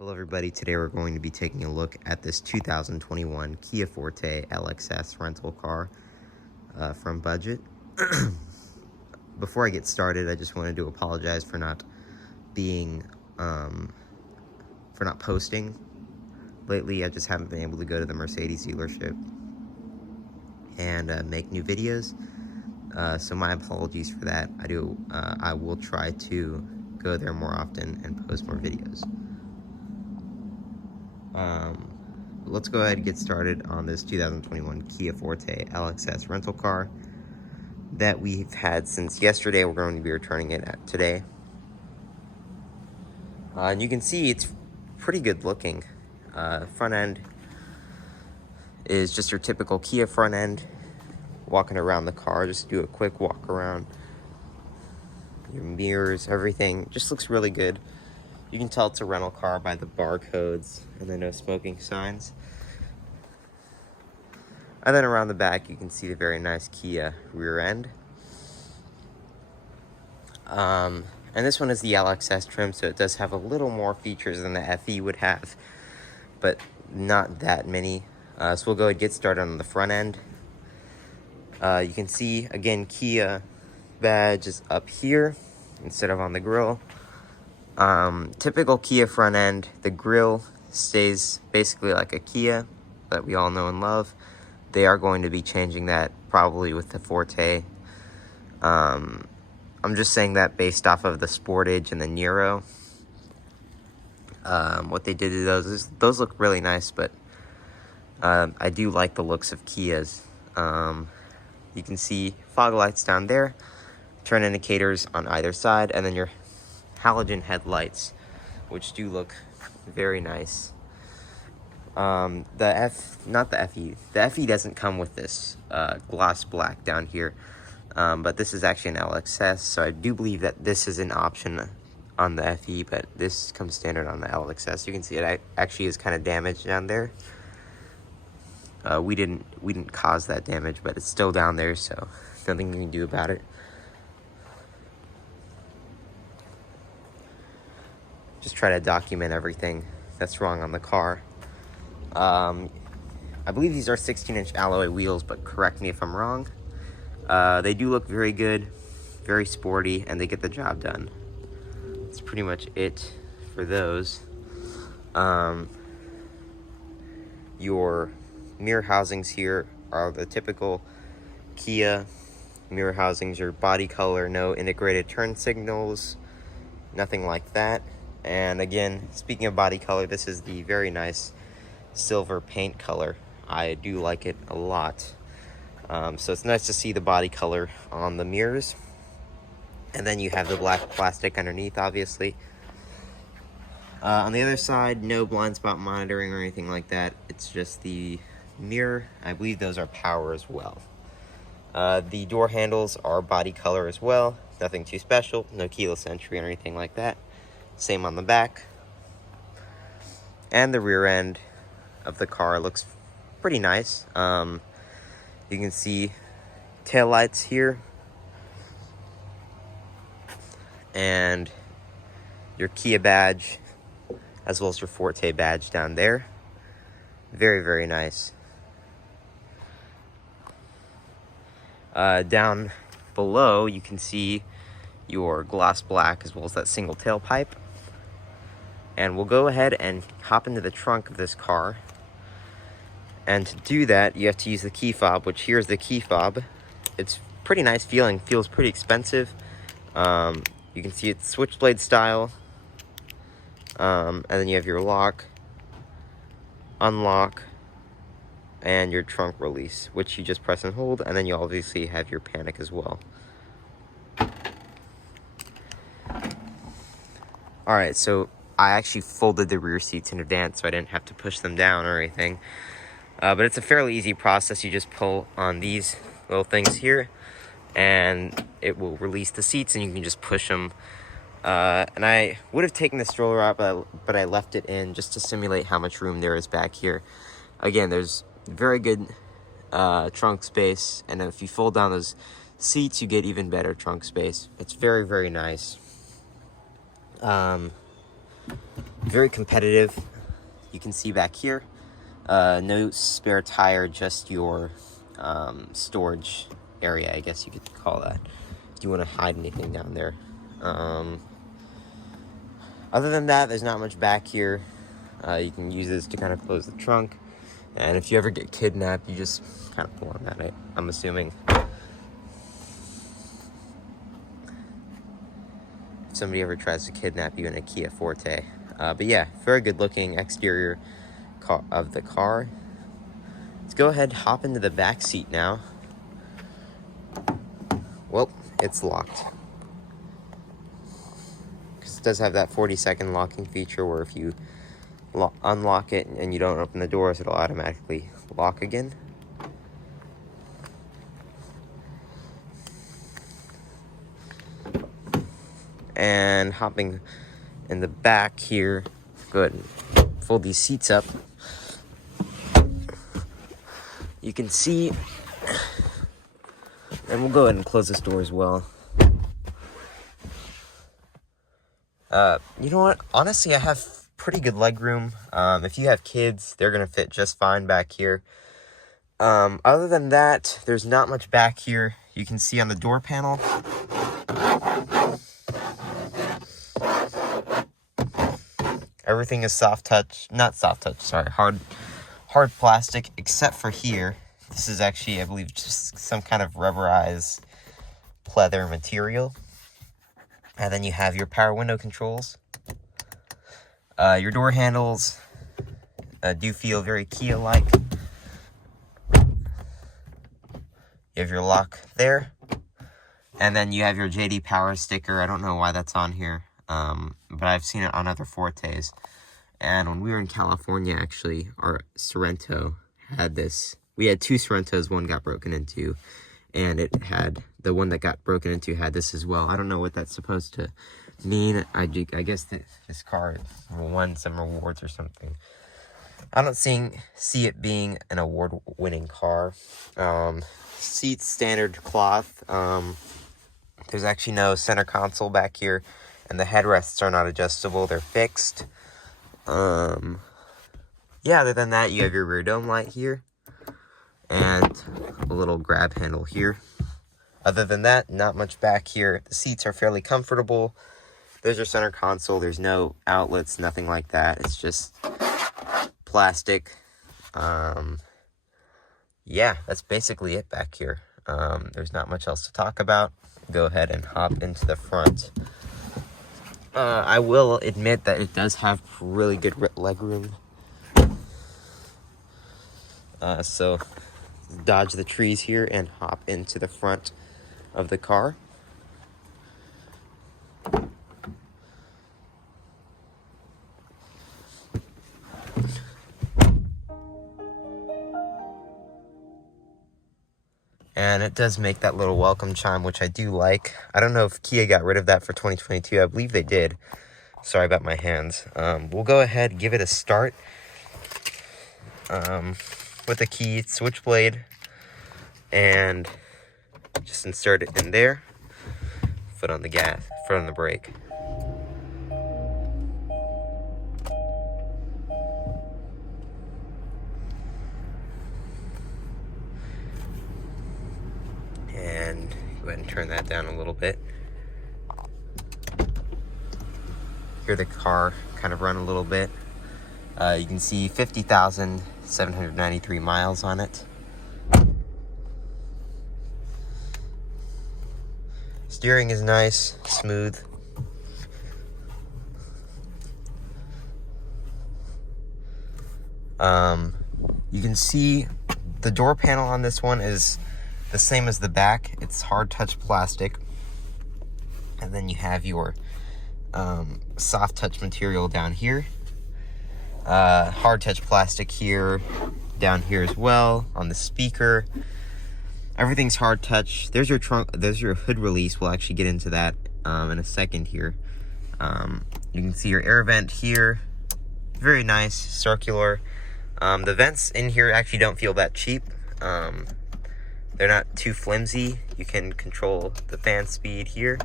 Hello everybody, today we're going to be taking a look at this 2021 Kia Forte LXS rental car from Budget. Before I get started, I just wanted to apologize for not posting lately. I just haven't been able to go to the Mercedes dealership and make new videos, so my apologies for that. I will try to go there more often and post more videos. Let's go ahead and get started on this 2021 Kia Forte LXS rental car that we've had since yesterday. We're going to be returning it today. And you can see it's pretty good looking. Front end is just your typical Kia front end. Walking around the car, just do a quick walk around. Your mirrors, everything just looks really good. You can tell it's a rental car by the barcodes and the no smoking signs. And then around the back, you can see the very nice Kia rear end. And this one is the LXS trim, so it does have a little more features than the FE would have, but not that many. So we'll go ahead and get started on the front end. You can see, again, Kia badge is up here instead of on the grille. Typical Kia front end, the grille stays basically like a Kia that we all know and love. They are going to be changing that probably with the Forte. I'm just saying that based off of the Sportage and the Nero. What they did to those is, those look really nice, but I do like the looks of Kias. You can see fog lights down there, turn indicators on either side, and then your halogen headlights, which do look very nice. The FE doesn't come with this gloss black down here, but this is actually an LXS, so I do believe that this is an option on the FE, but this comes standard on the LXS. You can see it actually is kind of damaged down there. We didn't cause that damage, but it's still down there, so nothing you can do about it. Just try to document everything that's wrong on the car. I believe these are 16-inch alloy wheels, but correct me if I'm wrong. They do look very good, very sporty, and they get the job done. That's pretty much it for those. Your mirror housings here are the typical Kia mirror housings. Your body color, no integrated turn signals, nothing like that. And again, speaking of body color, this is the very nice silver paint color. I do like it a lot. So it's nice to see the body color on the mirrors. And then you have the black plastic underneath, obviously. On the other side, no blind spot monitoring or anything like that. It's just the mirror. I believe those are power as well. The door handles are body color as well. Nothing too special. No keyless entry or anything like that. Same on the back. And the rear end of the car looks pretty nice. You can see taillights here. And your Kia badge, as well as your Forte badge down there. Very, very nice. Down below, you can see your gloss black as well as that single tailpipe. And we'll go ahead and hop into the trunk of this car. And to do that, you have to use the key fob, which here's the key fob. It's pretty nice feeling, feels pretty expensive. You can see it's switchblade style. And then you have your lock, unlock, and your trunk release, which you just press and hold, and then you obviously have your panic as well. Alright, so I actually folded the rear seats in advance, so I didn't have to push them down or anything. But it's a fairly easy process. You just pull on these little things here, and it will release the seats, and you can just push them. And I would have taken the stroller out, but I left it in just to simulate how much room there is back here. Again, there's very good trunk space, and if you fold down those seats, you get even better trunk space. It's very, very nice. Very competitive. You can see back here, no spare tire, just your storage area, I guess you could call that. Do you want to hide anything down there? Other than that, there's not much back here. You can use this to kind of close the trunk. And if you ever get kidnapped, you just kind of pull on that, I'm assuming. If somebody ever tries to kidnap you in a Kia Forte. But yeah, very good looking exterior of the car. Let's go ahead and hop into the back seat now. Well, it's locked. Because it does have that 40-second locking feature where if you unlock it and you don't open the doors, it'll automatically lock again. And hopping in the back here, go ahead and fold these seats up. You can see, and we'll go ahead and close this door as well. You know what? Honestly, I have pretty good leg room. If you have kids, they're gonna fit just fine back here. Other than that, there's not much back here. You can see on the door panel. Everything is hard plastic, except for here. This is actually, I believe, just some kind of rubberized pleather material. And then you have your power window controls. Your door handles do feel very Kia-like. You have your lock there. And then you have your JD Power sticker. I don't know why that's on here, but I've seen it on other Fortes. And when we were in California, actually, our Sorento had this. We had two Sorrentos, one got broken into, and the one that got broken into had this as well. I don't know what that's supposed to mean. I guess that this car won some awards or something. I don't see it being an award-winning car. Seats, standard cloth. There's actually no center console back here, and the headrests are not adjustable. They're fixed. Yeah, other than that, you have your rear dome light here and a little grab handle here. Other than that, not much back here. The seats are fairly comfortable. There's your center console. There's no outlets, nothing like that. It's just plastic. Yeah, that's basically it back here. There's not much else to talk about. Go ahead and hop into the front. I will admit that it does have really good leg room. So dodge the trees here and hop into the front of the car. And it does make that little welcome chime, which I do like. I don't know if Kia got rid of that for 2022. I believe they did. Sorry about my hands. We'll go ahead and give it a start. With the key, switchblade, and just insert it in there. Foot on the gas, foot on the brake. And go ahead and turn that down a little bit. Hear the car kind of run a little bit. You can see 50,793 miles on it. Steering is nice, smooth. You can see the door panel on this one is the same as the back. It's hard touch plastic. And then you have your soft touch material down here. Hard touch plastic here, down here as well, on the speaker. Everything's hard touch. There's your trunk, there's your hood release. We'll actually get into that in a second here. You can see your air vent here. Very nice, circular. The vents in here actually don't feel that cheap. They're not too flimsy. You can control the fan speed here.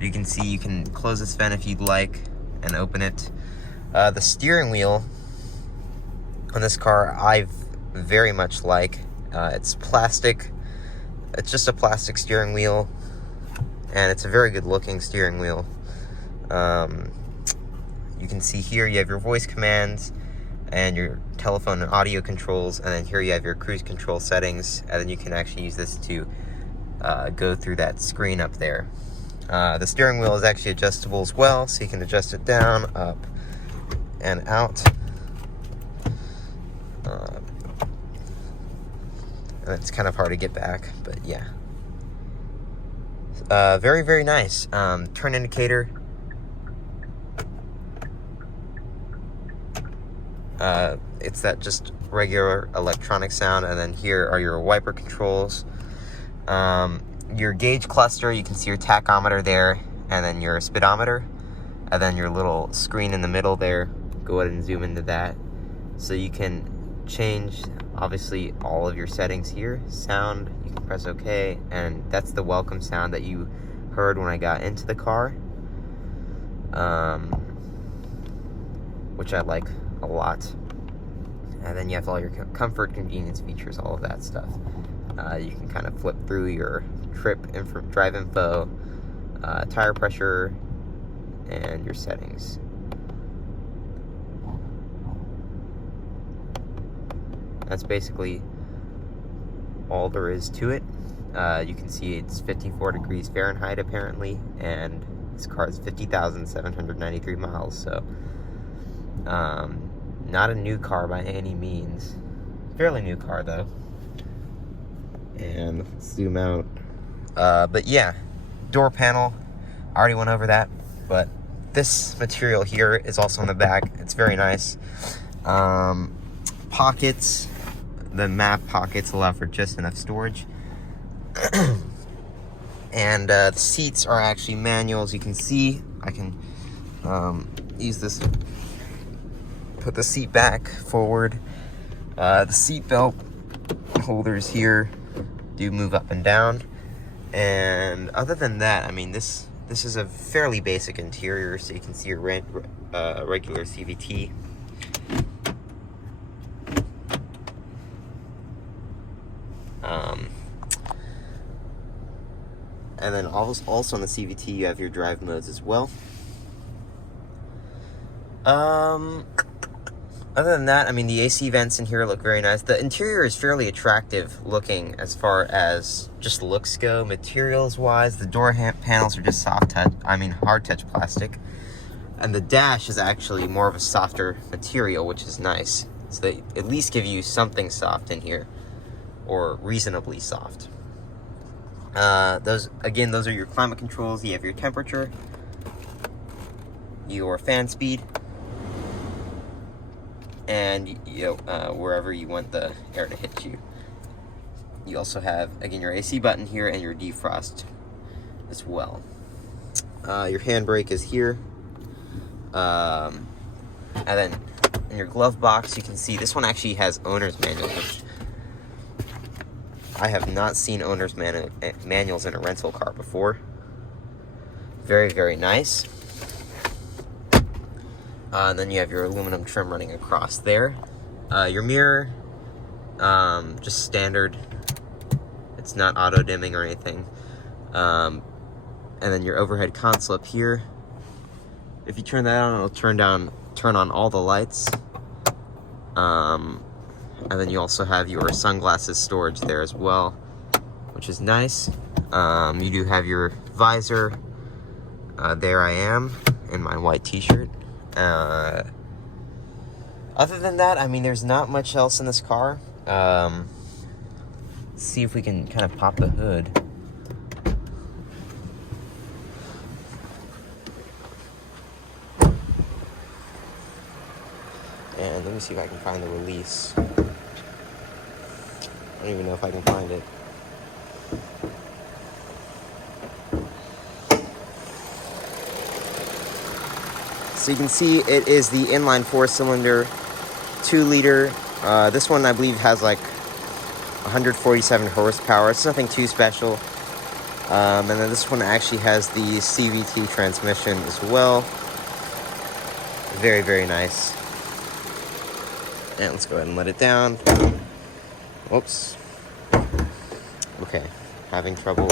You can see you can close this vent if you'd like and open it. The steering wheel on this car I very much like. It's plastic. It's just a plastic steering wheel, and it's a very good looking steering wheel. You can see here you have your voice commands and your telephone and audio controls, and then here you have your cruise control settings, and then you can actually use this to go through that screen up there. The steering wheel is actually adjustable as well, so you can adjust it down, up, and out. And it's kind of hard to get back, but yeah. Very, very nice. Turn indicator. It's that just regular electronic sound, and then here are your wiper controls. Your gauge cluster, you can see your tachometer there, and then your speedometer, and then your little screen in the middle there. Go ahead and zoom into that. So you can change, obviously, all of your settings here. Sound, you can press OK, and that's the welcome sound that you heard when I got into the car, which I like a lot. And then you have all your comfort, convenience features, all of that stuff. You can kind of flip through your trip drive info, tire pressure, and your settings. That's basically all there is to it. You can see it's 54 degrees Fahrenheit apparently, and this car is 50,793 miles, so not a new car by any means. Fairly new car though. And let's zoom out. But yeah, door panel, I already went over that, but this material here is also on the back. It's very nice. Pockets, the map pockets allow for just enough storage. And the seats are actually manual, as you can see. I can use this, put the seat back forward. The seat belt holders here do move up and down, and other than that, I mean, this is a fairly basic interior. So you can see your regular CVT. And then also on the CVT you have your drive modes as well. Other than that, I mean, the AC vents in here look very nice. The interior is fairly attractive looking as far as just looks go. Materials wise, the door panels are just hard touch plastic. And the dash is actually more of a softer material, which is nice. So they at least give you something soft in here, or reasonably soft. Those are your climate controls. You have your temperature, your fan speed, and wherever you want the air to hit you. You also have, again, your AC button here and your defrost as well. Your handbrake is here. And then in your glove box, you can see this one actually has owner's manuals, which I have not seen owner's manuals in a rental car before. Very, very nice. And then you have your aluminum trim running across there. Your mirror, just standard. It's not auto dimming or anything. And then your overhead console up here. If you turn that on, it'll turn on all the lights. And then you also have your sunglasses storage there as well, which is nice. You do have your visor. There I am in my white t-shirt. Other than that, I mean, there's not much else in this car. Let's see if we can kind of pop the hood. And let me see if I can find the release. I don't even know if I can find it. So you can see it is the inline 4-cylinder, 2-liter. This one I believe has like 147 horsepower. It's nothing too special. And then this one actually has the CVT transmission as well. Very, very nice. And let's go ahead and let it down. Whoops. Okay, having trouble.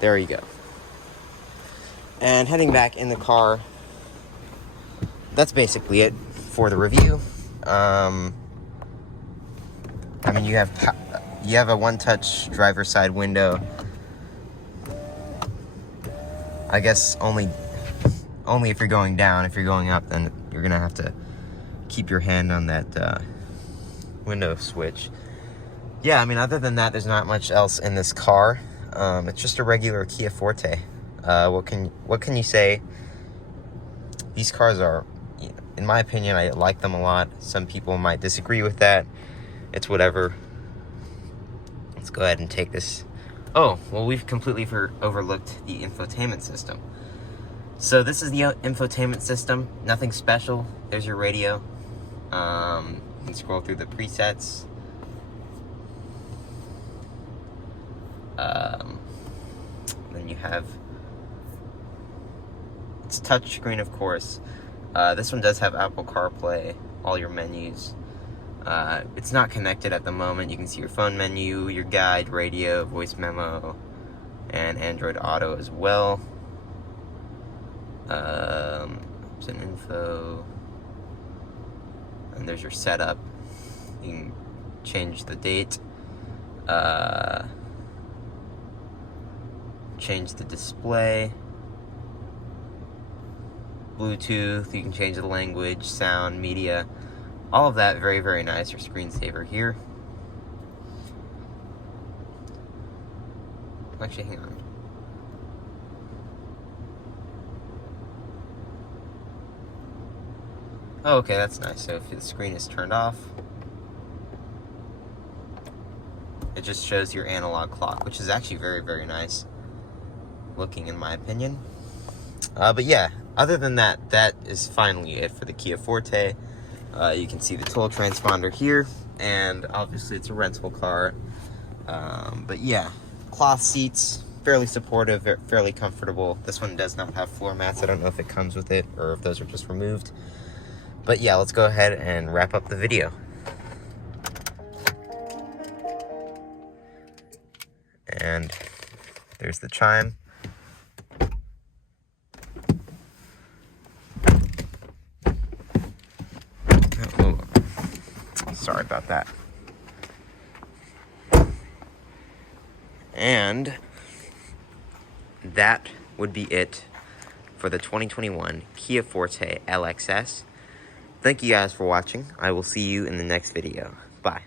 There you go. And heading back in the car, that's basically it for the review. I mean, you have a one-touch driver's side window. I guess only if you're going down. If you're going up, then you're gonna have to keep your hand on that window switch. Yeah, I mean, other than that, there's not much else in this car. It's just a regular Kia Forte. What can you say? These cars are, in my opinion, I like them a lot. Some people might disagree with that. It's whatever. Let's go ahead and take this. Oh, well, we've completely overlooked the infotainment system. So this is the infotainment system. Nothing special. There's your radio. You can scroll through the presets. Then you have, it's touchscreen, of course. This one does have Apple CarPlay, all your menus. It's not connected at the moment. You can see your phone menu, your guide, radio, voice memo, and Android Auto as well. There's an info, and there's your setup. You can change the date, change the display, Bluetooth, you can change the language, sound, media, all of that. Very, very nice. Your screensaver here. Actually, hang on. Oh, okay, that's nice. So if the screen is turned off, it just shows your analog clock, which is actually very, very nice looking, in my opinion. But yeah, other than that, that is finally it for the Kia Forte. You can see the toll transponder here, and obviously it's a rental car. But yeah, cloth seats, fairly supportive, fairly comfortable. This one does not have floor mats. I don't know if it comes with it or if those are just removed. But yeah, let's go ahead and wrap up the video. And there's the chime. Oh, sorry about that. And that would be it for the 2021 Kia Forte LXS. Thank you guys for watching. I will see you in the next video. Bye.